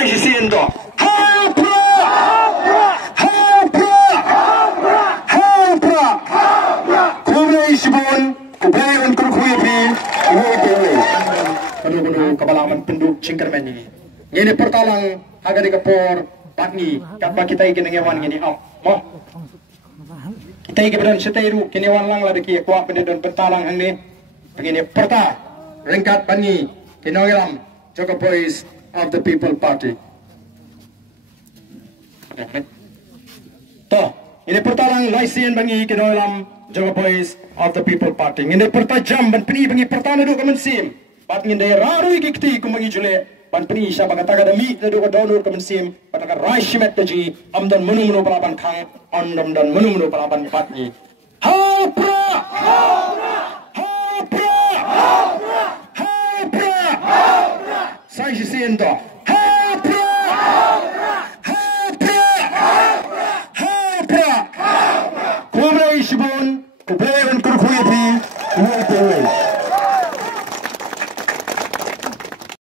Sai siendo. Kebayan kurkuyapi kuno kebalaman penduk cingkermen ini. Ini pertalang agak dikepor pagi kapal kita ingin ngewan ini mau kita ingin berdan seteru kini wan lang lagi kuat penduduk pertalang ini begini perta ringkat pagi kinogram Jogo Boys of the People Party. Toh ini pertalang laisian pagi kinogram Jogo Boys of the People Party. Ini pertajam ban peni bangi pertana do kemensim. Bat nginde raru ikti kumagi jule ban peni sya baga taga demi do download kemensim pataka raishimet ji amdan munu palaban khang andam dan munu palaban patni. Hapra hapra hapra hapra hapra sai siento. Hapra hapra hapra hapra hapra Kubra ishbon Kebayan kurkuyapi,